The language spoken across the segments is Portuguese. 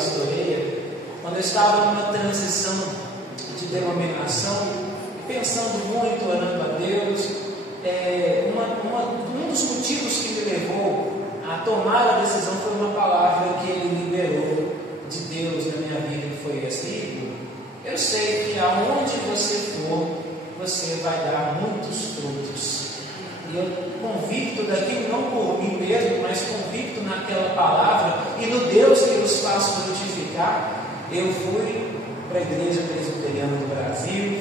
pastoreia, quando eu estava numa transição de denominação, pensando muito, orando a Deus, um dos motivos que me levou a tomar a decisão foi uma palavra que Ele liberou de Deus na minha vida, que foi essa: Igor, eu sei que aonde você for, você vai dar muitos frutos. E eu convicto daquilo, não por mim mesmo, mas convicto naquela palavra e no Deus que os faz frutificar, eu fui para a Igreja Presbiteriana do Brasil,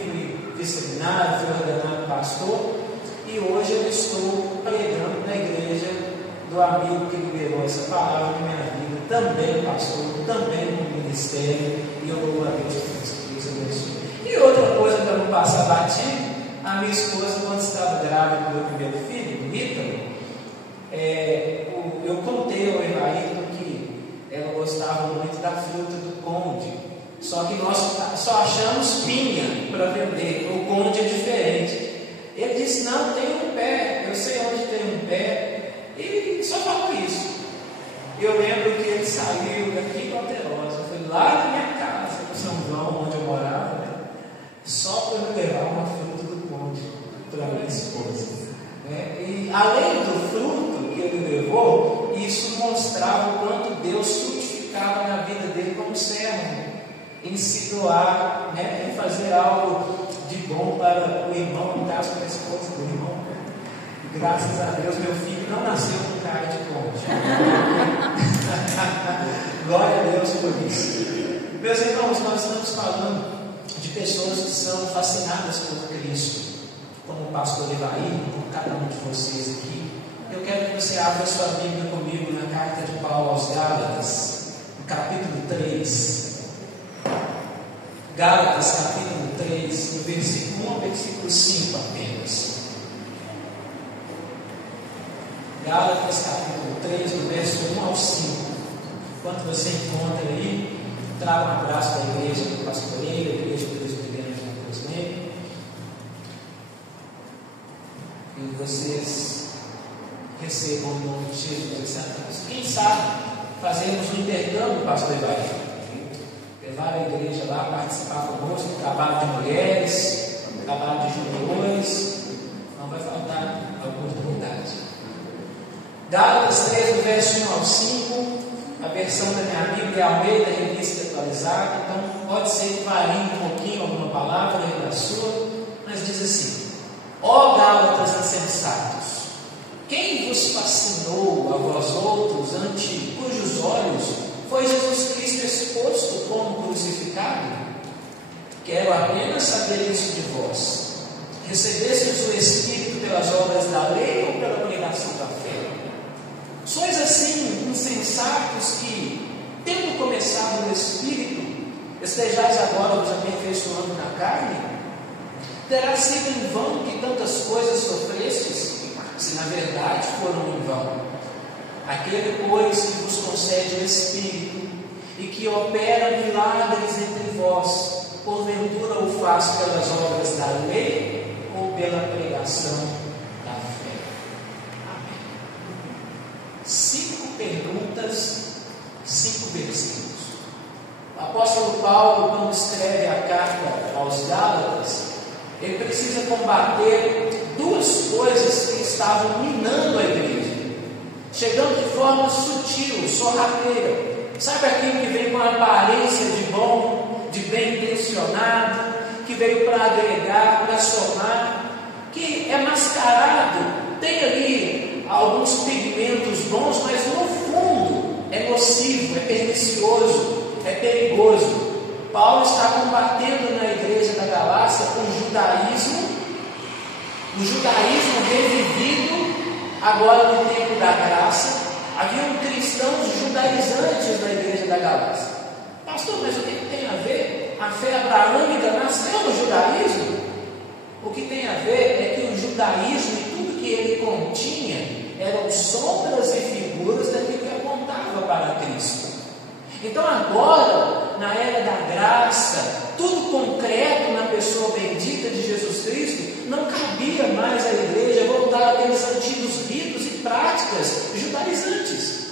fiz seminário, fui ordenado pastor, e hoje eu estou pregando na igreja do amigo que liberou essa palavra na minha vida, também pastor, também no ministério, e eu louvo a Deus por isso, que Deus abençoe. E outra coisa para não passar batido, a minha esposa, quando estava grávida do meu primeiro filho, o Ítalo, eu contei ao Evaíto que ela gostava muito da fruta do conde, só que nós só achamos pinha para vender, o conde é diferente. Ele disse: não, tem um pé, eu sei onde tem um pé, e só falou isso. Eu lembro que ele saiu daqui para Alterosa, foi lá na minha casa, no São João, onde eu morava, né? Só para me levar uma fruta do conde para minha esposa, né? E além do fruto que ele levou, isso mostrava o quanto Deus frutificava na vida dele como servo, em se doar, né? Em fazer algo de bom para o irmão, no caso para a esposa do irmão. Graças a Deus, meu filho não nasceu com cara de conde. Glória a Deus por isso. Meus irmãos, nós estamos falando de pessoas que são fascinadas por Cristo, como o pastor Evaí, por cada um de vocês aqui. Eu quero que você abra sua Bíblia comigo na carta de Paulo aos Gálatas, no capítulo 3. Gálatas, capítulo 3, no versículo 1 ao versículo 5 apenas. Gálatas, capítulo 3, do verso 1 ao 5. Enquanto você encontra aí, traga um abraço da igreja do pastoreio, da igreja presbiteriana de Montevideo, e vocês recebam o nome de Jesus essa casa. Quem sabe fazermos um intercâmbio, pastor Evaí, levar a igreja lá, participar conosco do trabalho de mulheres, do trabalho de juniores, não vai faltar a oportunidade. Gálatas 3, do verso 1 ao 5, a versão da minha Bíblia é Almeida, revista atualizada, então pode ser que varie um pouquinho alguma palavra aí da sua, mas diz assim: ó Gálatas insensatos, quem vos fascinou a vós outros, ante cujos olhos foi Jesus Cristo exposto como crucificado? Quero apenas saber isso de vós. Recebestes o Espírito pelas obras da lei ou pela pregação da fé? Sois assim insensatos que, tendo começado no Espírito, estejais agora vos aperfeiçoando na carne? Terá sido em vão que tantas coisas sofrestes, se na verdade foram em vão. Aquele, pois, que vos concede o Espírito e que opera milagres entre vós, porventura o faz pelas obras da lei ou pela pregação da fé? Amém. 5 perguntas, 5 versículos. O apóstolo Paulo, quando escreve a carta aos Gálatas, ele precisa combater 2 coisas que estavam minando a igreja, chegando de forma sutil, sorrateira. Sabe aquilo que vem com a aparência de bom, de bem intencionado, que veio para agregar, para somar, que é mascarado, tem ali alguns pigmentos bons, mas no fundo é nocivo, é pernicioso, é perigoso. Paulo está combatendo na igreja da Galácia o judaísmo revivido agora no tempo da graça. Haviam cristãos judaizantes na igreja da Galácia. Pastor, mas o que tem a ver a fé abraâmica nasceu no judaísmo? O que tem a ver é que o judaísmo e tudo que ele continha eram sombras e figuras daquilo que apontava para Cristo. Então agora, na era da graça, tudo concreto na pessoa bendita de Jesus Cristo, não cabia mais à igreja voltar àqueles antigos ritos e práticas judaizantes,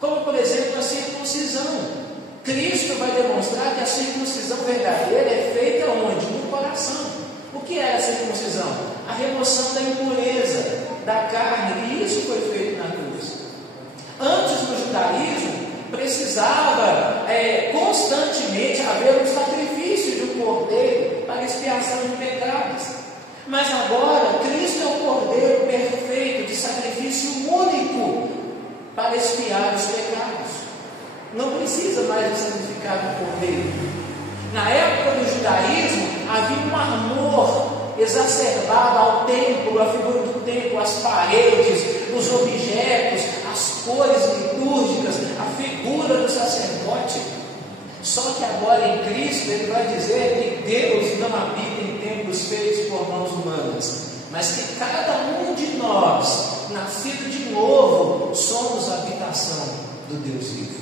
como por exemplo a circuncisão. Cristo vai demonstrar que a circuncisão verdadeira é feita onde? No coração. O que é a circuncisão? A remoção da impureza, da carne, e isso foi feito na cruz. Antes do judaísmo, precisava constantemente haver um sacrifício de um cordeiro para expiação de pecados. Mas agora, Cristo é o cordeiro perfeito, de sacrifício único para expiar os pecados. Não precisa mais de sacrificar um cordeiro. Na época do judaísmo, havia um amor exacerbado ao templo, à figura do templo, às paredes, os objetos, as cores litúrgicas, a figura do sacerdote. Só que agora em Cristo ele vai dizer que Deus não habita em templos feitos por mãos humanas, mas que cada um de nós, nascido de novo, somos a habitação do Deus vivo.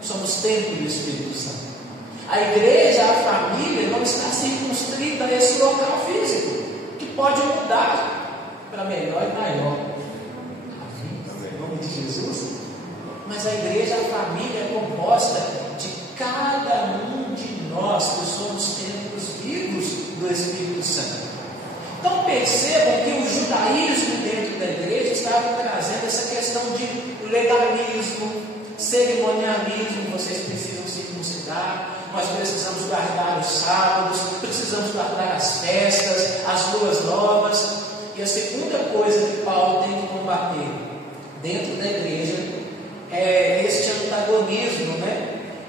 Somos templo do Espírito Santo. A igreja, a família, não está circunscrita a esse local físico, que pode mudar para melhor e maior. Amém? Em nome de Jesus. Mas a igreja, a família é composta de cada um de nós, que somos templos vivos do Espírito Santo. Então percebam que o judaísmo dentro da igreja estava trazendo essa questão de legalismo, cerimonialismo. Vocês precisam circuncidar, nós precisamos guardar os sábados, precisamos guardar as festas, as luas novas. E a segunda coisa que Paulo tem que combater dentro da igreja é este antagonismo,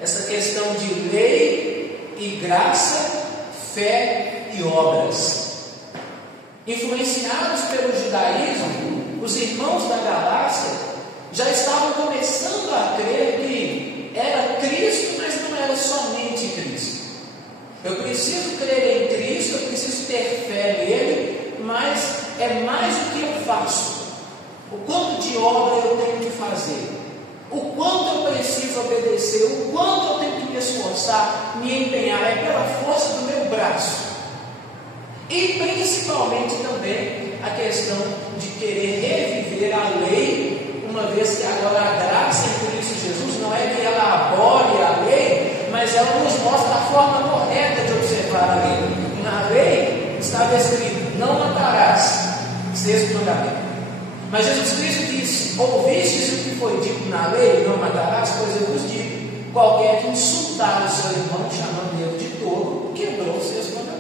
essa questão de lei e graça, fé e obras. Influenciados pelo judaísmo, os irmãos da Galácia já estavam começando a crer que era Cristo, mas não era somente Cristo. Eu preciso crer em Cristo, eu preciso ter fé nele, mas é mais o que eu faço. O quanto de obra eu tenho que fazer, o quanto eu preciso obedecer, o quanto eu tenho que me esforçar, me empenhar, é pela força do meu braço. E principalmente também a questão de querer reviver a lei, uma vez que agora a graça em Cristo Jesus não é que ela abole a lei, mas ela nos mostra a forma correta de observar a lei. Na lei estava escrito: não matarás, sexto mandamento. Mas Jesus Cristo disse: ouvistes o que foi dito na lei, não matarás? Pois eu vos digo: qualquer que insultar o seu irmão, chamando ele de tolo, quebrou o sexto mandamento.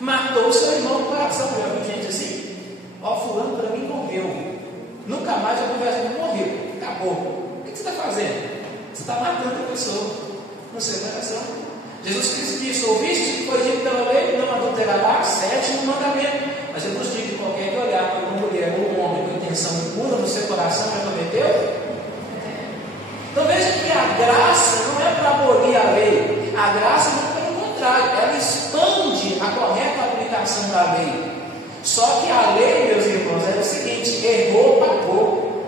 Matou o seu irmão no coração. Já viu gente assim? Ó, fulano para mim morreu. Nunca mais eu converso com ele, morreu. Acabou. O que você está fazendo? Você está matando a pessoa no seu coração. Jesus Cristo disse: ouviste o que foi dito pela lei, não adulterarás, sétimo mandamento. Mas eu vos digo que qualquer que olhar para uma mulher ou um homem com intenção impura no seu coração já cometeu. Então veja que a graça não é para abolir a lei. A graça não, pelo contrário, ela expande a correta aplicação da lei. Só que a lei, meus irmãos, era o seguinte: errou, pagou.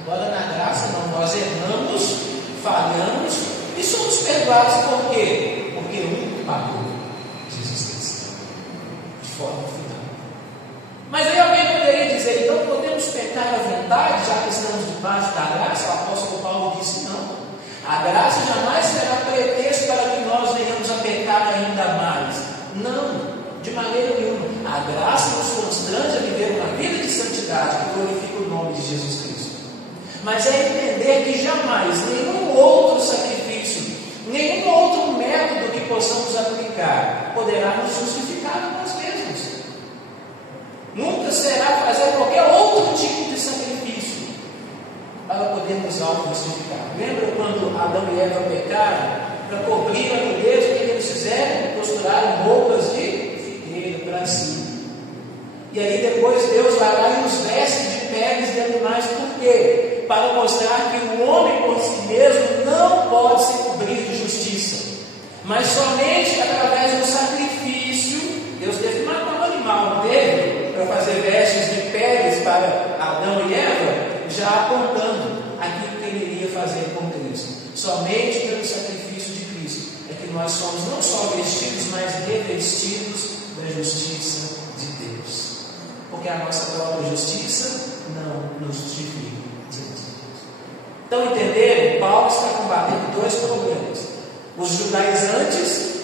Agora na graça não, nós erramos, falhamos e somos perdoados. Por quê? Porque um pagou, Jesus Cristo, de forma final. Mas aí alguém poderia dizer: então podemos pecar à vontade, já que estamos debaixo da graça? O apóstolo Paulo disse: não. A graça jamais será pretexto para que nós venhamos a pecar ainda mais. Não, de maneira nenhuma. A graça nos constrange a viver uma vida de santidade que glorifica o nome de Jesus Cristo. Mas é entender que jamais nenhum outro sacrifício, nenhum outro método que possamos aplicar poderá nos justificar a nós mesmos. Nunca será fazer qualquer outro tipo de sacrifício para podermos auto-justificar. Lembra quando Adão e Eva pecaram? Para cobrir a nudez, o que eles fizeram? Costuraram roupas de figueira para si. E aí depois Deus vai lá e os veste de peles de animais. Por quê? Para mostrar que o homem por si mesmo não pode se cobrir de justiça, mas somente através do sacrifício. Deus teve que matar um animal, não teve? Para fazer vestes de peles para Adão e Eva, já apontando aquilo que ele iria fazer com Cristo. Somente pelo sacrifício de Cristo é que nós somos não só vestidos, mas revestidos da justiça de Deus. Porque a nossa própria justiça não nos justifica. Então, entenderam? Paulo está combatendo dois problemas. os judaizantes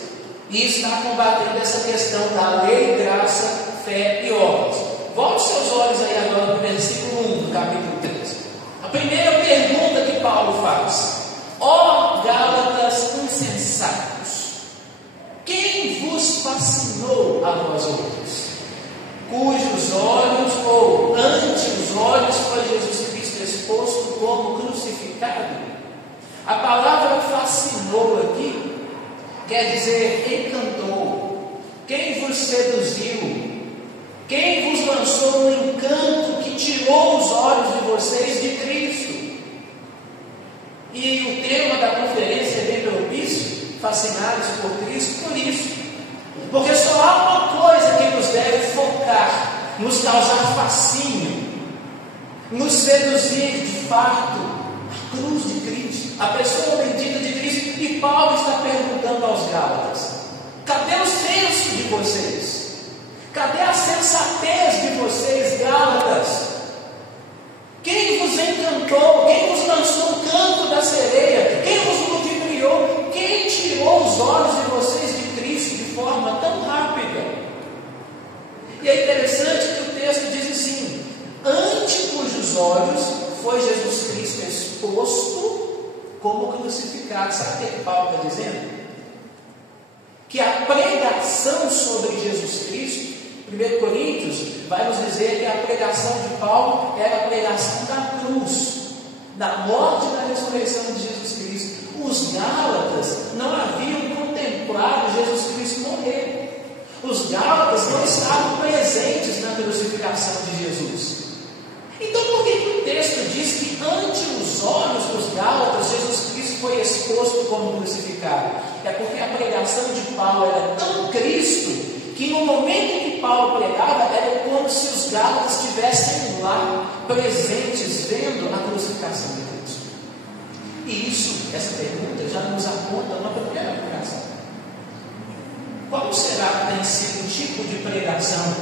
e está combatendo essa questão da lei, graça, fé e obras. Volte seus olhos aí agora no versículo 1 do capítulo 13. A primeira pergunta que Paulo faz: ó Gálatas insensatos, quem vos fascinou a vós outros, cujos olhos, ou ante os olhos, foi Jesus Cristo exposto como crucificado? A palavra fascinou aqui quer dizer encantou. Quem vos seduziu? Quem vos lançou no encanto que tirou os olhos de vocês de Cristo? E o tema da conferência é bem propício, fascinados por Cristo, por isso. Porque só há uma coisa que nos deve focar, nos causar fascínio, nos seduzir de fato: a cruz de Cristo, a pessoa bendita de Cristo. E Paulo está perguntando aos Gálatas: cadê o senso de vocês? Cadê a sensatez de vocês, Gálatas? Quem vos encantou? Quem vos lançou no canto da sereia? Quem vos ludibriou? Quem tirou os olhos de vocês de Cristo de forma tão rápida? E é interessante que o texto diz assim: ante cujos olhos foi Jesus Cristo exposto como crucificado. Sabe o que Paulo está dizendo? Que a pregação sobre Jesus Cristo, 1 Coríntios vai nos dizer que a pregação de Paulo era a pregação da cruz, da morte e da ressurreição de Jesus Cristo. Os Gálatas não haviam contemplado Jesus Cristo morrer. Os Gálatas não estavam presentes na crucificação de Jesus. Então por que o texto diz que ante os olhos dos Gálatas Jesus Cristo foi exposto como crucificado? É porque a pregação de Paulo era tão Cristo que no momento em que Paulo pregava, era como se os Gálatas estivessem lá, presentes, vendo a crucificação de Cristo. E isso, essa pergunta, já nos aponta uma primeira pregação. Qual será que tem sido o tipo de pregação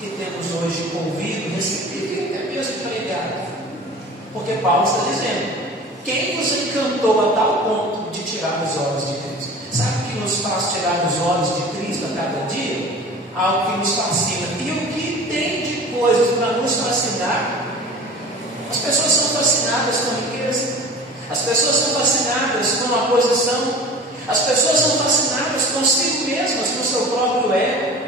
que temos hoje ouvido, recebido e até mesmo pregado? Porque Paulo está dizendo: quem vos encantou a tal ponto de tirar os olhos de Cristo? Sabe o que nos faz tirar os olhos de Cristo a cada dia? Algo que nos fascina. E o que tem de coisas para nos fascinar? As pessoas são fascinadas com a riqueza, as pessoas são fascinadas com a posição, as pessoas são fascinadas consigo mesmas, com o seu próprio ego.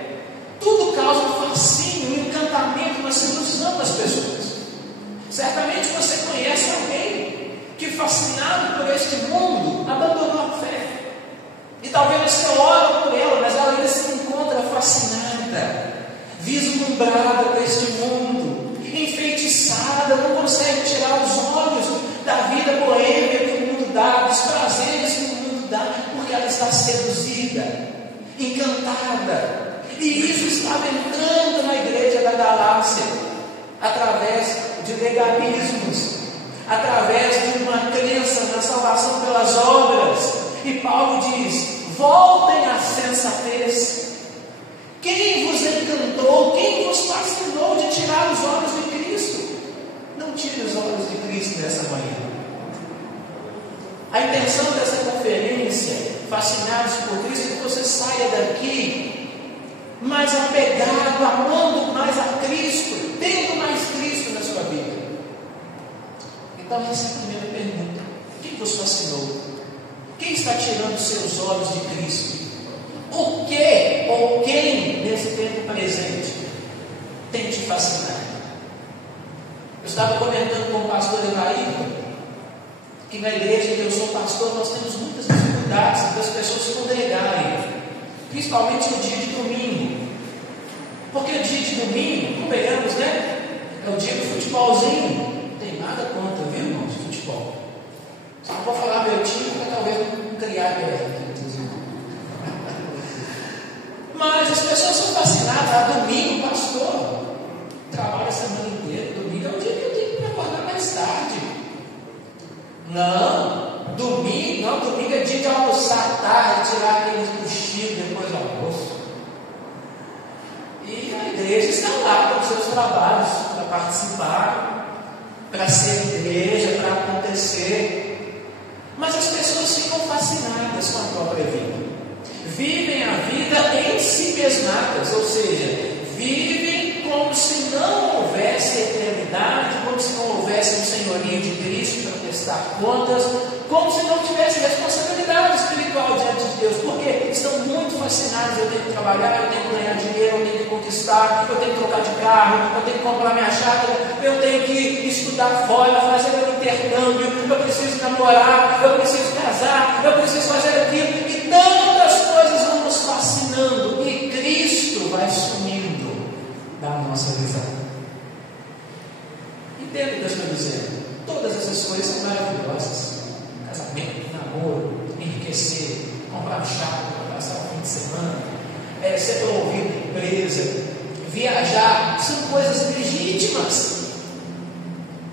Tudo causa um fascínio, um encantamento, uma sedução das pessoas. Certamente você conhece alguém que, fascinado por este mundo, abandonou a fé. E talvez você ora por ela, mas ela ainda se encontra fascinada, vislumbrada por este mundo, enfeitiçada, não consegue tirar os olhos da vida boêmia que o mundo dá, dos prazeres que o mundo dá, porque ela está seduzida, encantada. E isso estava entrando na igreja da Galácia, através de legalismos, através de uma crença na salvação pelas obras. E Paulo diz: voltem à sensatez. Quem vos encantou, quem vos fascinou de tirar os olhos de Cristo? Não tire os olhos de Cristo nessa manhã. A intenção dessa conferência, Fascinados por Cristo, é que você saia daqui mais apegado, amando mais a Cristo, tendo mais Cristo na sua vida. Então essa é a primeira pergunta: quem vos fascinou? Quem está tirando seus olhos de Cristo? O que ou quem nesse tempo presente tem te fascinado? Eu estava comentando com o pastor Evair que na igreja que eu sou pastor nós temos muitas dificuldades das pessoas se congregarem, principalmente no dia de domingo. Porque o dia de domingo, convenhamos, né? É o dia do futebolzinho. Não tem nada contra, viu, irmãos, de futebol. Só não vou falar meu time para talvez não criar guerra, inclusive. Mas as pessoas são fascinadas. A domingo, pastor, trabalha a semana inteira. Domingo é o dia que eu tenho que acordar mais tarde. Domingo é dia de almoçar tarde, tirar aquele cochilo depois do almoço. E a igreja está lá com os seus trabalhos para participar, para ser igreja, para acontecer. Mas as pessoas ficam fascinadas com mesnatas, ou seja, vivem como se não houvesse eternidade, como se não houvesse um senhorio de Cristo para prestar contas, como se não tivesse responsabilidade espiritual diante de Deus, porque estão muito fascinados. Eu tenho que trabalhar, eu tenho que ganhar dinheiro, eu tenho que conquistar, eu tenho que trocar de carro, eu tenho que comprar minha chácara, eu tenho que estudar fora, fazer meu intercâmbio, eu preciso namorar, eu preciso casar, eu preciso fazer aquilo, e tantas coisas vão nos fascinando, e Cristo vai sumindo da nossa visão. Entende o que eu estou dizendo? Todas essas coisas são maravilhosas. Casamento, namoro, enriquecer, comprar um chácara para passar o fim de semana, ser promovido em empresa, viajar, são coisas legítimas.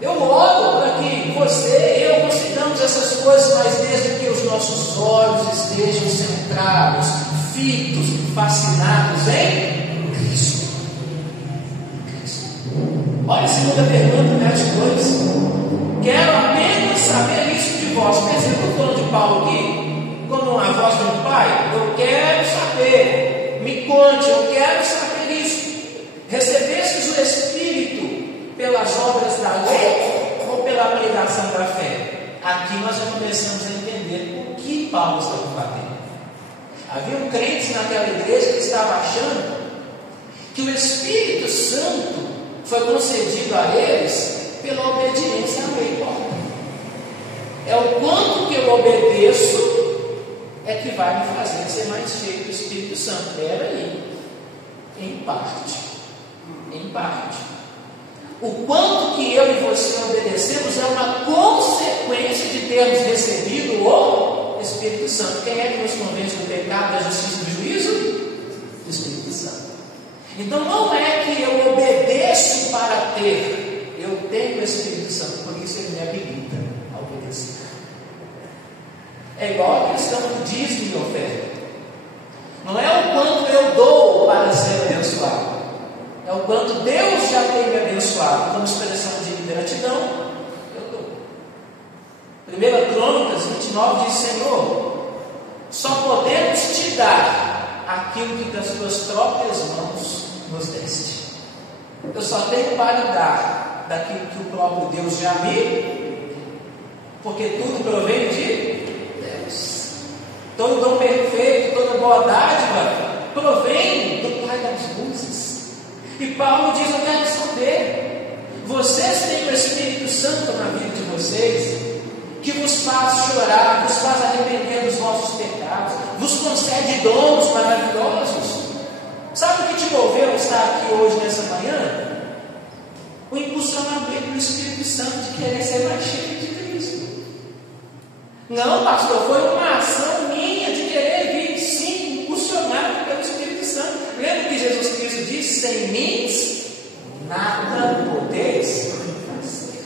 Eu oro para que você e eu consigamos essas coisas, mas desde que os nossos olhos estejam centrados, fitos, fascinados em Cristo. Olha a segunda pergunta, verso 2. Quero apenas saber isso de vós. Perceba o tom de Paulo aqui, como a voz de um pai. Eu quero saber, me conte, eu quero saber isso. Recebestes o Espírito pelas obras da lei ou pela pregação da fé? Aqui nós já começamos a entender o que Paulo está combatendo. Havia crentes naquela igreja que estavam achando que o Espírito Santo foi concedido a eles pela obediência à lei. É o quanto que eu obedeço é que vai me fazer ser mais cheio do Espírito Santo. Era aí, em parte. Em parte. O quanto que eu e você obedecemos é uma consequência de termos recebido o Espírito Santo. Quem é que nos convence do pecado, da justiça e do juízo? O Espírito Santo. Então não é que eu obedeço para ter, eu tenho o Espírito Santo, por isso ele me habilita a obedecer. É igual a questão do dízimo e oferta. Não é o quanto eu dou para ser abençoado, é o quanto Deus já tem me abençoado. Como expressão de gratidão, eu dou. 1 Crônicas 29 diz: Senhor, só podemos te dar aquilo que das tuas próprias mãos nos deste. Eu só tenho para dar daquilo que o próprio Deus já me deu, porque tudo provém de Deus. Todo dom perfeito, toda boa dádiva provém do Pai das luzes. E Paulo diz: eu quero saber, vocês têm o Espírito Santo na vida de vocês, que vos faz chorar, vos faz arrepender dos vossos pecados, vos concede dons maravilhosos. Sabe o que te moveu a estar aqui hoje, nessa manhã? O impulsionamento do Espírito Santo de querer ser mais cheio de Cristo. Não, pastor, foi uma ação minha de querer vir, sim, impulsionado pelo Espírito Santo. Lembra que Jesus Cristo disse: sem mim nada podeis fazer.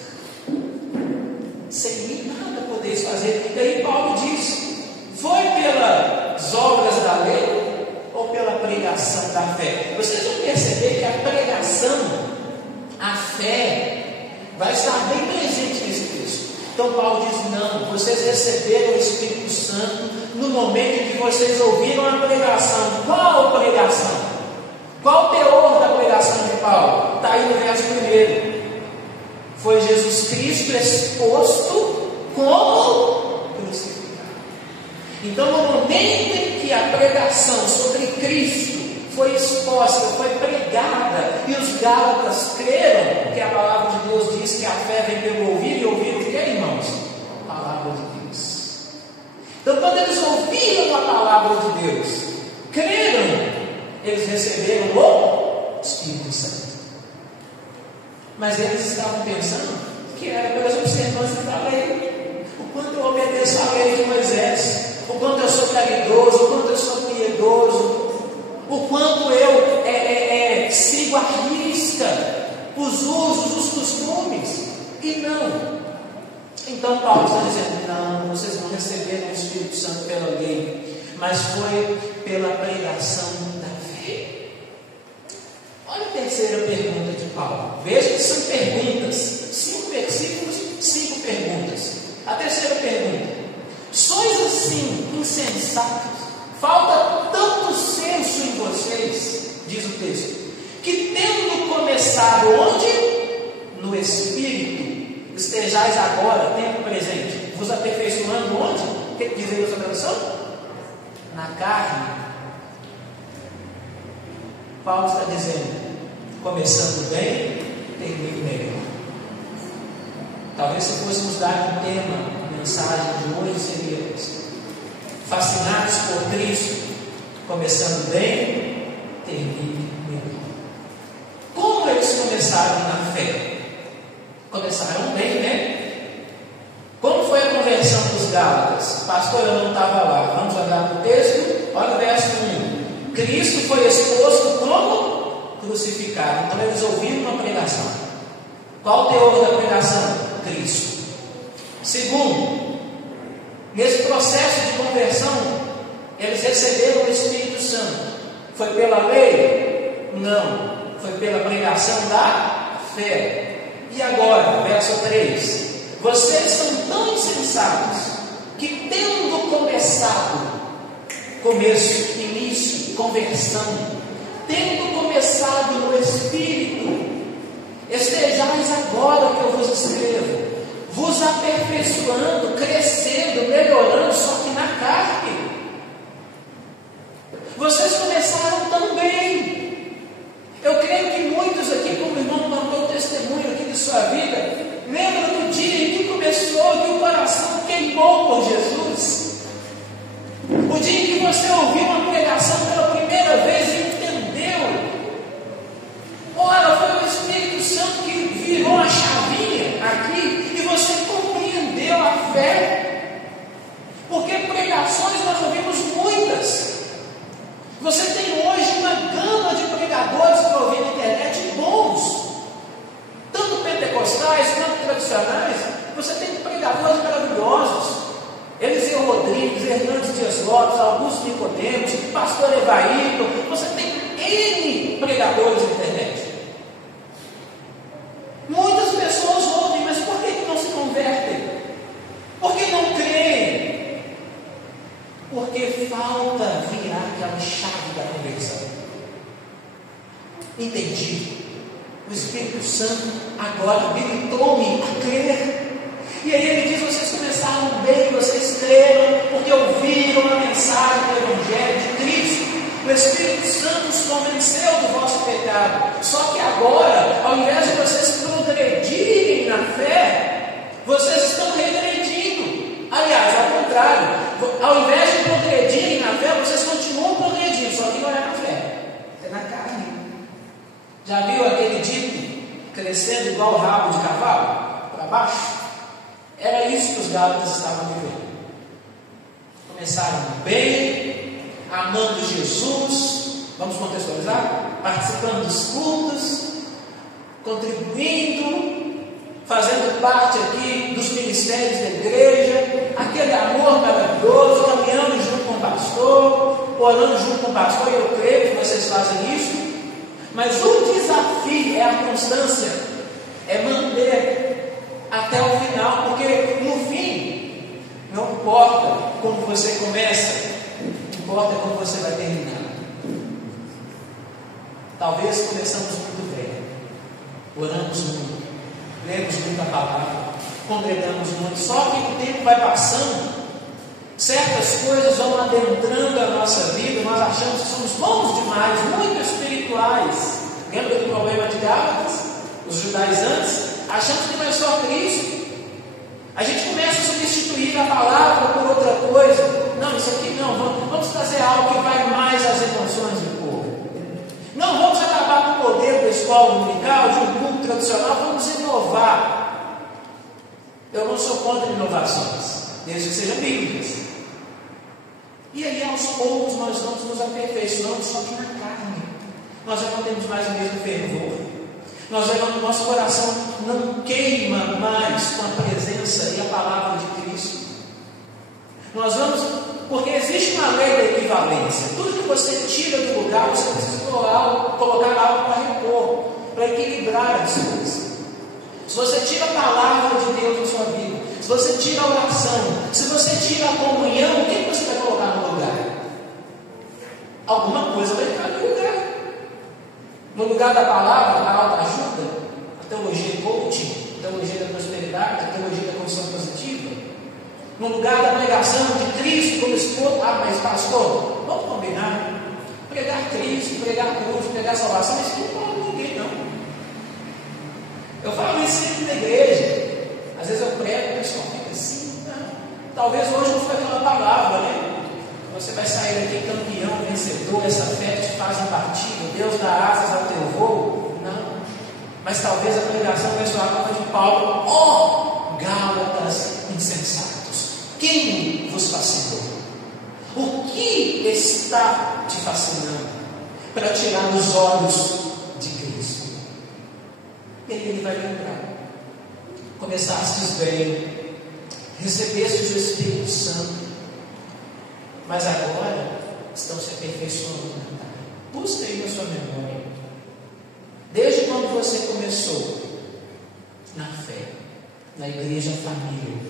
Sem mim nada podeis fazer. E aí Paulo diz: foi pelas obras da lei ou pela pregação da fé? Vocês vão perceber que a pregação, a fé, vai estar bem presente nesse texto. Então Paulo diz: não, vocês receberam o Espírito Santo no momento em que vocês ouviram a pregação. Qual pregação? Qual o teor da pregação de Paulo? Está aí no verso 1. Foi Jesus Cristo exposto como crucificado. Então, no momento em que a pregação sobre Cristo foi exposta, foi pregada, e os Gálatas creram, porque a palavra de Deus diz que a fé vem pelo ouvir, e ouvir o que, irmãos? A palavra de Deus. Então, quando eles ouviram a palavra de Deus, creram, eles receberam o Espírito Santo. Mas eles estavam pensando que era pelas observâncias da lei. O quanto eu obedeço à lei de Moisés, o quanto eu sou caridoso, o quanto eu sou piedoso, o quanto eu sigo à risca os usos, os costumes. E não. Então Paulo está dizendo: não, vocês não receberam o Espírito Santo pela lei, mas foi pela pregação da fé. Olha a terceira pergunta de Paulo. Veja que são perguntas, 5 versículos, 5 perguntas. A terceira pergunta: sois assim insensatos? Falta tanto senso em vocês, diz o texto, que tendo começado onde? No Espírito, estejais agora, tempo presente, vos aperfeiçoando onde? O que diz aí essa tradução? Na carne. Paulo está dizendo, começando bem, termine melhor. Talvez se fôssemos dar um tema, a mensagem de hoje seria fascinados por Cristo, começando bem, termine melhor. Como eles começaram na fé? Começaram bem, né? Como foi a conversão dos Gálatas? Pastor, eu não estava lá. Vamos olhar para o texto? Olha o verso 1. Cristo foi exposto como crucificado. Então eles ouviram uma pregação. Qual o teor da pregação? Cristo. Segundo, nesse processo de conversão, eles receberam o Espírito Santo. Foi pela lei? Não. Foi pela pregação da fé. E agora, verso 3. Vocês são tão insensatos que, tendo começado, começo, início, conversão, tendo começado no Espírito, estejais agora que eu vos escrevo, vos aperfeiçoando, crescendo, melhorando, só que na carne. Vocês começaram tão bem. Eu creio que muitos aqui, como o irmão mandou testemunho aqui de sua vida, lembram do dia em que começou, que o coração queimou por Jesus. O dia em que você ouviu uma pregação pela primeira vez e entendeu. Ora, foi o Espírito Santo que virou a chavinha aqui e você compreendeu a fé. Porque pregações nós ouvimos muitas. Você tem hoje uma gama de pregadores para ouvir na internet bons, tanto pentecostais quanto tradicionais. Você tem pregadores maravilhosos, Eliseu Rodrigues, Hernandes Dias Lopes, Augusto Nicodemos, Pastor Evaíto. Você tem N pregadores na internet. Muitas pessoas ouvem, mas por que não se convertem? Por que não creem? Porque falta virar aquela chave da conversão. Entendi. O Espírito Santo agora habilitou-me a crer. E aí ele diz: vocês começaram bem, vocês creram, porque ouviram a mensagem do Evangelho de Cristo. O Espírito Santo os convenceu do vosso pecado. Só que agora, ao invés de vocês progredirem na fé, vocês estão regredindo. Aliás, ao contrário, ao invés de progredirem na fé, vocês continuam progredindo, só que não é na fé, é na carne. Já viu aquele dito, crescendo igual o rabo de cavalo, para baixo? Era isso que os Gálatas estavam vivendo. Começaram bem, amando Jesus, vamos contextualizar, participando dos cultos, contribuindo, fazendo parte aqui dos ministérios da igreja, aquele amor maravilhoso, caminhando junto com o pastor, orando junto com o pastor. E eu creio que vocês fazem isso. Mas o desafio é a constância, é manter até o final, porque no fim, não importa como você começa, importa como você vai terminar. Talvez começamos muito bem, oramos muito, lemos muita palavra, congregamos muito, só que o tempo vai passando, certas coisas vão adentrando a nossa vida, nós achamos que somos bons demais, muito espirituais. Lembra do problema de Gálatas? Os judaizantes, achamos que não é só Cristo. A gente começa a substituir a palavra por outra coisa. Não, isso aqui não, vamos trazer algo que vai mais às emoções do povo. Não vamos acabar com o poder da escola dominical, de um culto tradicional, vamos inovar. Eu não sou contra inovações, desde que sejam bíblicas. E aí aos poucos nós vamos nos aperfeiçoando, só que na carne. Nós já não temos mais o mesmo fervor. Nosso coração não queima mais com a presença e a palavra de Cristo. Nós vamos, porque existe uma lei da equivalência. Tudo que você tira do lugar, você precisa colocar algo para repor, para equilibrar as coisas. Se você tira a palavra de Deus na sua vida, se você tira a oração, se você tira a comunhão, o que você vai colocar no lugar? Alguma coisa vai entrar. lugar da palavra, da autoajuda, a teologia coaching, a teologia da prosperidade, a teologia da condição positiva, no lugar da pregação de Cristo como esposo. Ah, mas pastor, vamos combinar. Pregar Cristo, pregar cruz, pregar salvação, isso não pode ninguém, não. Eu falo isso sempre na igreja. Às vezes eu prego, o pessoal fica assim, não. Talvez hoje não foi aquela palavra, né? Você vai sair daqui campeão, vencedor, essa fé te faz imbatível, Deus dá asas ao teu voo. Não. Mas talvez a pregação vai soar como a de Paulo: ó, Gálatas insensatos, quem vos fascinou? O que está te fascinando para tirar os olhos de Cristo? E aí ele vai lembrar: começastes bem, recebestes o Espírito Santo, mas agora estão se aperfeiçoando na carne. Busca aí na sua memória, desde quando você começou na fé, na igreja família,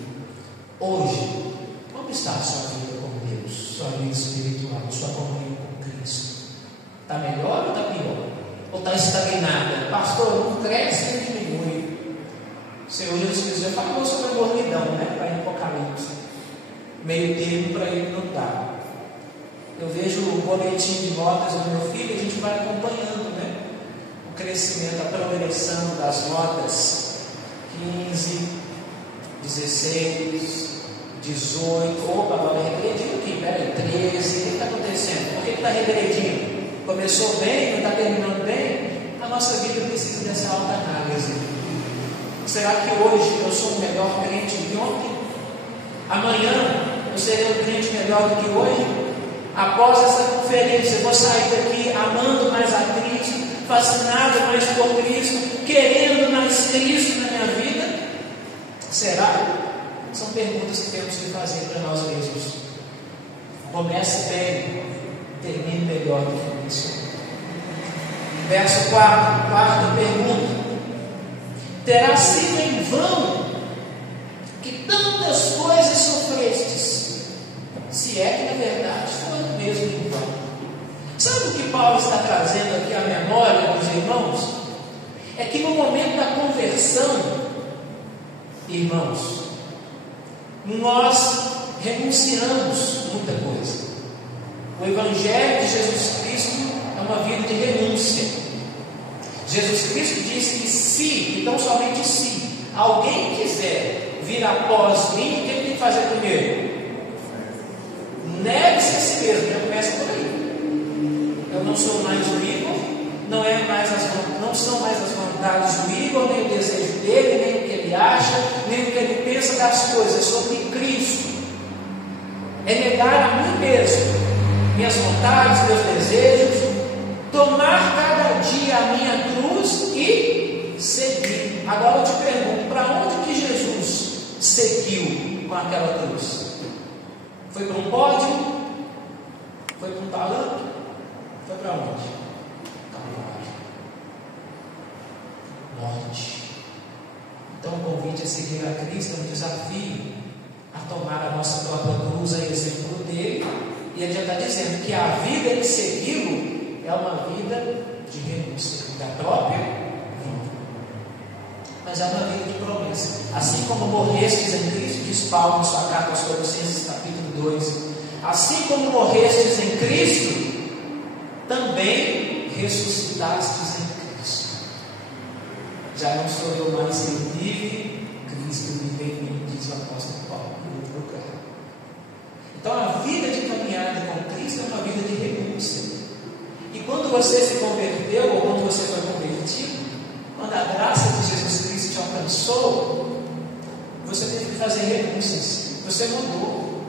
hoje, como está a sua vida com Deus, sua vida espiritual, sua comunhão com Cristo? Está melhor ou está pior? Ou está estagnada? Pastor, não cresce nem diminui. O Senhor Jesus Cristo já falou sobre a mornidão, né? Para em Apocalipse, meio termo para ele não dar. Eu vejo o boletim de notas do meu filho, a gente vai acompanhando, né? O crescimento, a progressão das notas: 15, 16, 18, opa, agora regredindo aqui, peraí, 13, o que está acontecendo? Por que está regredindo? Começou bem, não está terminando bem? A nossa vida precisa dessa autoanálise. Será que hoje eu sou um melhor crente que ontem? Amanhã eu serei um crente melhor do que hoje? Após essa conferência, eu vou sair daqui amando mais a Cristo, fascinado mais por Cristo, querendo mais Cristo na minha vida? Será? São perguntas que temos que fazer para nós mesmos. Comece bem, termine melhor do que isso. Verso 4, quarta pergunta: terá sido em vão que tantas coisas sofrestes, se é que na verdade foi mesmo em vão? Sabe o que Paulo está trazendo aqui à memória dos irmãos? É que no momento da conversão, irmãos, nós renunciamos muita coisa. O Evangelho de Jesus Cristo é uma vida de renúncia. Jesus Cristo disse que se, então somente se, alguém quiser vir após mim, o que ele tem que fazer primeiro? Negue-se a si mesmo, já começa por aí. Eu não sou mais o Igor, não são mais as vontades do Igor, nem o desejo dele, nem o que ele acha, nem o que ele pensa das coisas, é sobre Cristo. É negar a mim mesmo, minhas vontades, meus desejos, tomar cada dia a minha cruz e seguir. Agora eu te pergunto, para onde que Jesus seguiu com aquela cruz? Foi para um pódio? Foi para um palanque? Foi para onde? Calvário. Morte. Então o convite a seguir a Cristo é um desafio a tomar a nossa própria cruz, a exemplo dele. E ele já está dizendo que a vida de segui-lo é uma vida de renúncia da própria vida, mas é uma vida de promessa. Assim como morrestes em Cristo, diz Paulo na sua carta aos Colossenses, capítulo 2, assim como morrestes em Cristo, também ressuscitastes em Cristo. Já não sou eu mais quem vive, Cristo vive em mim, diz o apóstolo Paulo no outro lugar. Então a vida de caminhada com Cristo é uma vida de renúncia. E quando você se converteu, ou quando você foi convertido, quando a graça de Jesus Cristo te alcançou, você teve que fazer renúncias. Você mudou.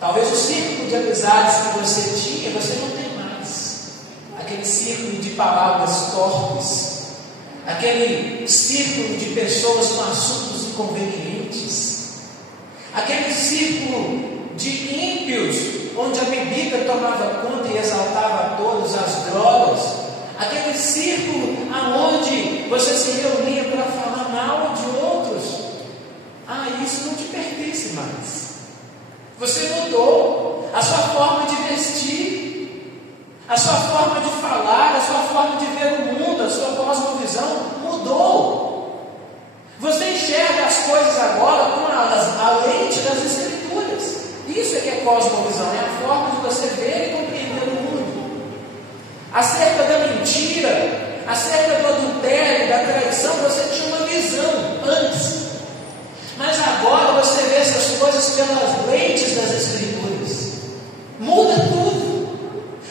Talvez o círculo de amizades que você tinha, você não tem mais. Aquele círculo de palavras torpes, aquele círculo de pessoas com assuntos inconvenientes, aquele círculo de ímpios, onde a bebida tomava conta e exaltava a todos, as drogas, aquele círculo aonde você se reunia para falar mal de outros. Isso não te pertence mais. Você mudou a sua forma de vestir, a sua forma de falar, a sua forma de ver o mundo, a sua cosmovisão mudou. Você enxerga as coisas agora com a lente das Escrituras. Isso é que é cosmovisão, é a forma de você ver e compreender o mundo. Acerca da mentira, acerca do adultério, da traição, você tinha uma visão antes. Mas agora você vê essas coisas pelas lentes das Escrituras. Muda tudo.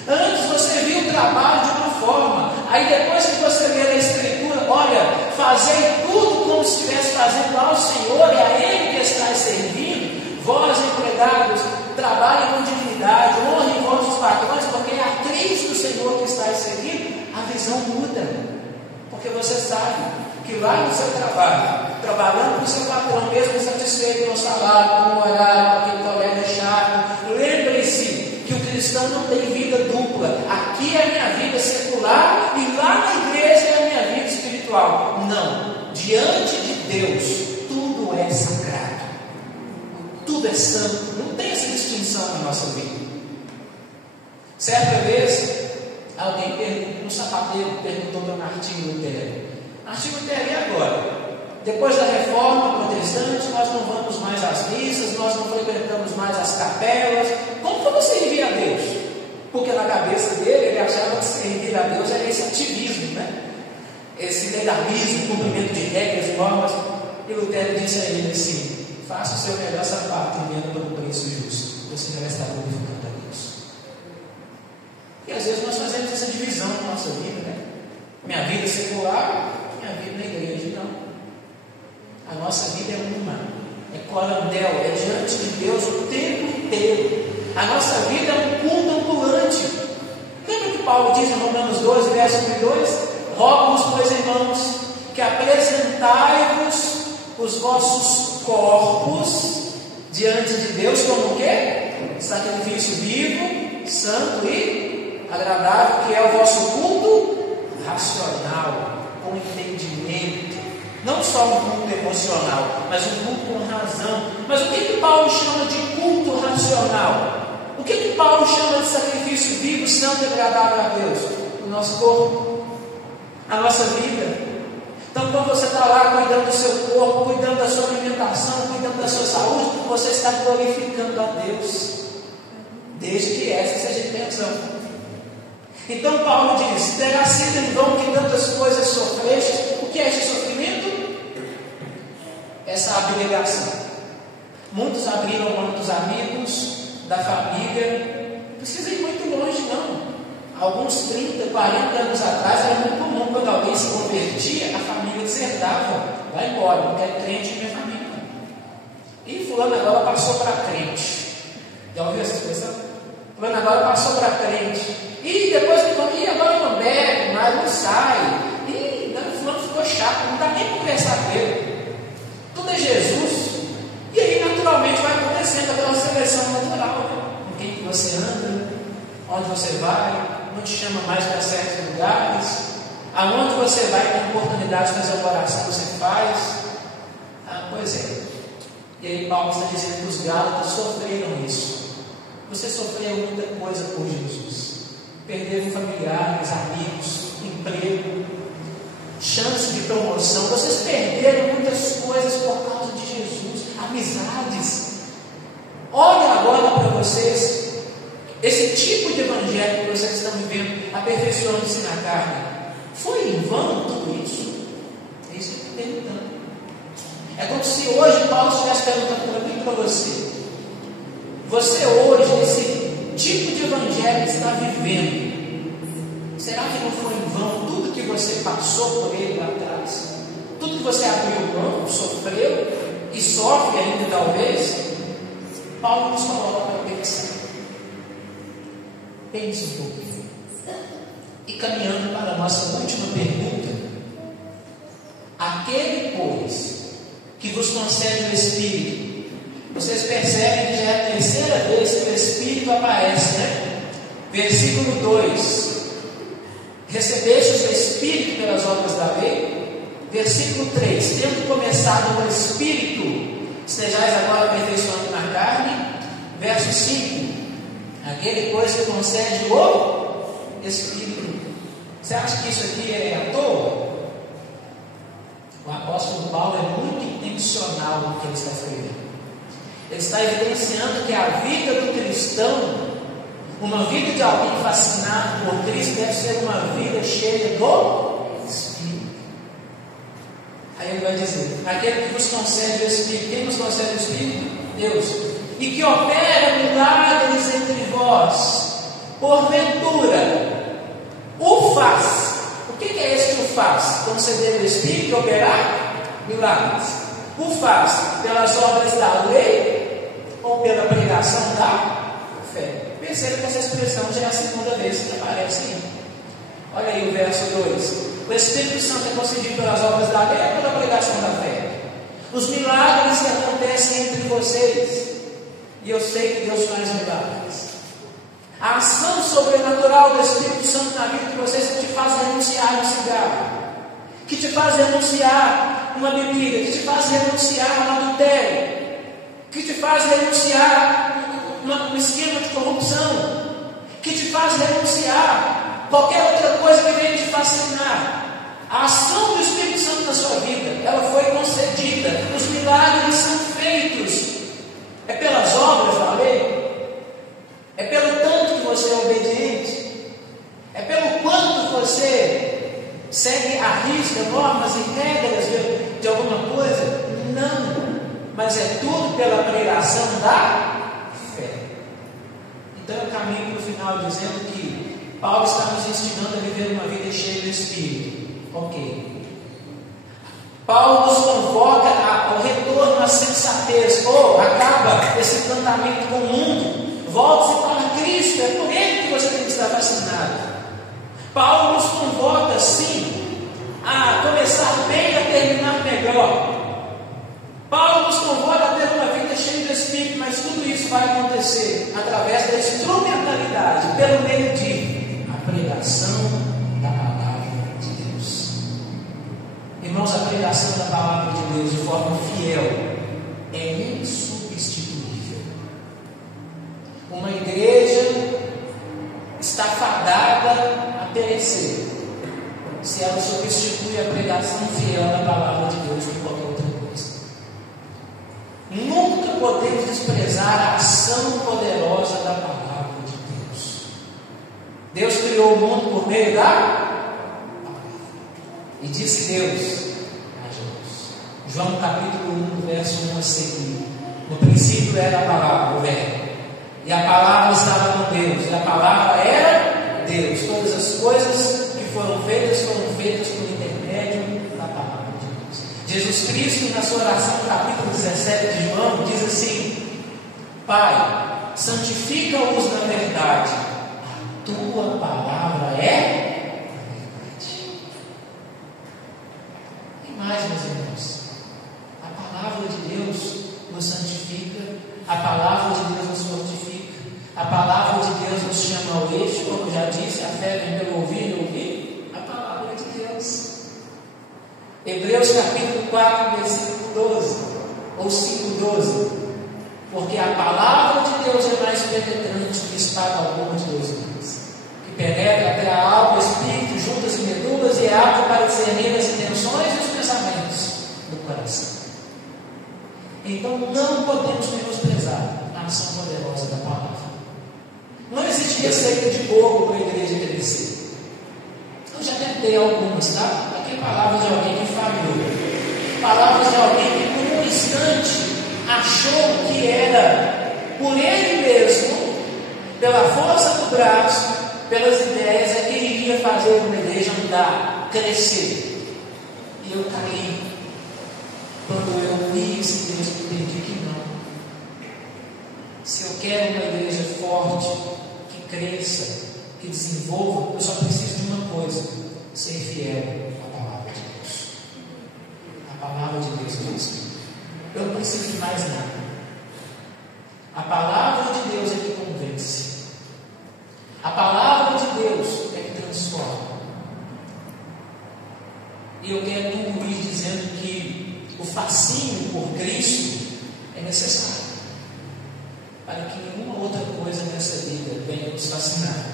Antes você viu o trabalho de uma forma, aí depois que você lê a Escritura, olha, fazei tudo como se estivesse fazendo ao Senhor, é a Ele que está servindo. Vós, empregados, trabalhem com dignidade, honrem vossos patrões, porque é a Cristo Senhor que está servindo. A visão muda, porque você sabe que lá no seu trabalho, trabalhando com o seu patrão, mesmo insatisfeito com o salário, com o horário, com aquele colega chato, lembre-se que o cristão não tem vida dupla. Aqui é a minha vida secular e lá na igreja é a minha vida espiritual. Não, diante de Deus tudo é sagrado, tudo é santo, não tem essa distinção na nossa vida. Certa vez alguém, um sapateiro, perguntou para Martinho Lutero: Martinho Lutero, e agora? Depois da reforma protestante, nós não vamos mais às missas, nós não frequentamos mais as capelas. Como que você servir a Deus? Porque na cabeça dele, ele achava que servir a Deus era esse ativismo, né? Esse legalismo, cumprimento de regras e normas. E Lutero disse a ele assim: faça o seu melhor sapato e venda por um preço justo, você já vai estar glorificando a Deus. E às vezes nós fazemos essa divisão na nossa vida, né? Minha vida secular, minha vida na igreja. Não. A nossa vida é uma, é corandel, é diante de Deus o tempo inteiro. A nossa vida é um culto ambulante. Lembra que Paulo diz em Romanos 12, verso 2: rogo-vos, pois, irmãos, que apresentai-vos os vossos corpos diante de Deus como o quê? Sacrifício vivo, santo e agradável, que é o vosso culto racional, com entendimento. Não só um culto emocional, mas um culto com razão. Mas o que Paulo chama de culto racional? O que Paulo chama de sacrifício vivo, santo e agradável a Deus? O nosso corpo, a nossa vida. Então, quando você está lá cuidando do seu corpo, cuidando da sua alimentação, cuidando da sua saúde, você está glorificando a Deus, desde que essa seja a intenção. Então Paulo diz: terá sido em vão que tantas coisas sofrestes. O que é esse sofrimento? Essa abnegação. Muitos abriram mão dos amigos, da família. Não precisa ir muito longe, não. Alguns 30, 40 anos atrás era muito comum, quando alguém se convertia, a família desertava: vai embora, não quero crente em minha família. E fulano agora passou para crente. Já ouviu essa expressão? Fulano agora passou para crente. E depois que falou: e agora não bebe, mas não sai. E fulano ficou chato, não dá nem para conversar com ele. Tudo é Jesus. E aí naturalmente vai acontecendo aquela seleção natural, né? Com quem que você anda, onde você vai, não te chama mais para certos lugares, aonde você vai tem oportunidade de fazer a oração que você faz. Pois é. E aí Paulo está dizendo que os Gálatas sofreram isso. Você sofreu muita coisa por Jesus. Perderam familiares, amigos, emprego, chance de promoção. Vocês perderam muitas coisas por causa de Jesus, amizades. Olha agora para vocês, esse tipo de evangelho que vocês estão vivendo, aperfeiçoando-se na carne, foi em vão tudo isso? É isso que eu estou perguntando. É como se hoje Paulo estivesse perguntando para mim e para você: você hoje, esse tipo de evangelho que está vivendo, será que não foi em vão tudo que você passou por ele lá atrás? Tudo que você abriu mão, sofreu e sofre ainda talvez? Paulo nos coloca para pensar. Pense um pouquinho. E caminhando para a nossa última pergunta: aquele, pois, que vos concede o Espírito. Vocês percebem que já é a terceira vez que o Espírito aparece, né? Versículo 2: recebestes o Espírito pelas obras da lei. Versículo 3: tendo começado no Espírito, estejais agora aperfeiçoando na carne. Verso 5: aquele, pois, que concede o Espírito. Você acha que isso aqui é à toa? O apóstolo Paulo é muito intencional no que ele está escrevendo. Ele está evidenciando que a vida do cristão, uma vida de alguém fascinado por Cristo, deve ser uma vida cheia do Espírito. Aí ele vai dizer: aquele que vos concede o Espírito, quem nos concede o Espírito? Deus. E que opera milagres entre vós, porventura, o faz. O que é esse que o faz? Conceder o Espírito e operar milagres. O faz pelas obras da lei ou pela pregação da fé? Perceba que essa expressão já é a segunda vez que aparece aí. Olha aí o verso 2. O Espírito Santo é concedido pelas obras da lei ou pela pregação da fé? Os milagres que acontecem entre vocês, e eu sei que Deus faz milagres, a ação sobrenatural do Espírito Santo na vida de vocês que te faz renunciar um cigarro, que te faz renunciar uma bebida, que te faz renunciar a um adultério, que te faz renunciar um esquema de corrupção, que te faz renunciar qualquer outra coisa que venha te fascinar. A ação do Espírito Santo na sua vida, ela foi concedida. Os milagres são feitos. É pelas obras da lei? É pelo tanto que você é obediente? É pelo quanto você segue à risca normas e regras de alguma coisa? Não. Mas é tudo pela pregação da fé. Então eu caminho para o final dizendo que Paulo está nos instigando a viver uma vida cheia do Espírito. Ok. Paulo nos convoca ao retorno à sensatez. Acaba esse encantamento com o mundo. Volte-se para Cristo. É por Ele que você tem que estar vacinado. Paulo nos convoca, sim, a começar bem e a terminar melhor. Paulo nos convoca a ter uma vida cheia do Espírito, mas tudo isso vai acontecer através da instrumentalidade, pelo meio de a pregação da palavra de Deus. Irmãos, a pregação da palavra de Deus de forma fiel é insubstituível. Uma igreja está fadada a perecer se ela substitui a pregação fiel da palavra de Deus por qualquer outra coisa. Nunca podemos desprezar a ação poderosa da palavra de Deus. Deus criou o mundo por meio da palavra. E disse Deus a Jesus, João capítulo 1, verso 1 a seguir: no princípio era a palavra, o verbo, e a palavra estava com Deus, e a palavra era Deus. Todas as coisas que foram feitas por intermédio da palavra de Deus. Jesus Cristo, na sua oração, no capítulo 17 de João, diz assim: Pai, santifica-os na verdade, a tua palavra é a verdade. E mais, meus irmãos, a palavra de Deus nos santifica, a palavra de Deus nos fortifica, a palavra de Deus nos chama ao eixo, como já disse, a fé vem pelo ouvir e ouvir a palavra de Deus. Hebreus capítulo 4, versículo 12, ou 5:12, porque a palavra de Deus é mais penetrante que espada alguma de 2 gumes, que penetra até a alma, espírito, juntas e medulas, e é apta para discernir as intenções e os pensamentos do coração. Então não podemos menosprezar a ação poderosa da palavra. Não existe receita de bolo para a igreja crescer. Eu já tentei algumas, tá? Aqui é palavras de alguém que falhou. Palavras de alguém que por um instante achou que era por ele mesmo, pela força do braço, pelas ideias, é que ele iria fazer uma igreja andar, crescer. E eu caí. Quando eu li esse texto, entendi que não. Se eu quero uma igreja forte, que cresça, que desenvolva, eu só preciso de uma coisa: ser fiel à palavra de Deus. A palavra de Deus é isso. Eu não preciso de mais nada. A palavra de Deus é que convence. A palavra de Deus é que transforma. E eu quero concluir dizendo que o fascínio por Cristo é necessário para que nenhuma outra coisa nessa vida venha nos fascinar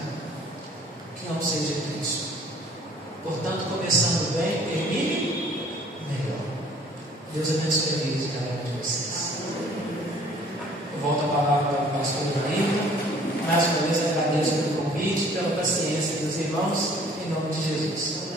que não seja Cristo. Portanto, começando bem, termine melhor. Deus abençoe a vida de cada um de vocês. Eu volto a palavra para o pastor Nair. Mais uma vez agradeço pelo convite, pela paciência dos irmãos, em nome de Jesus.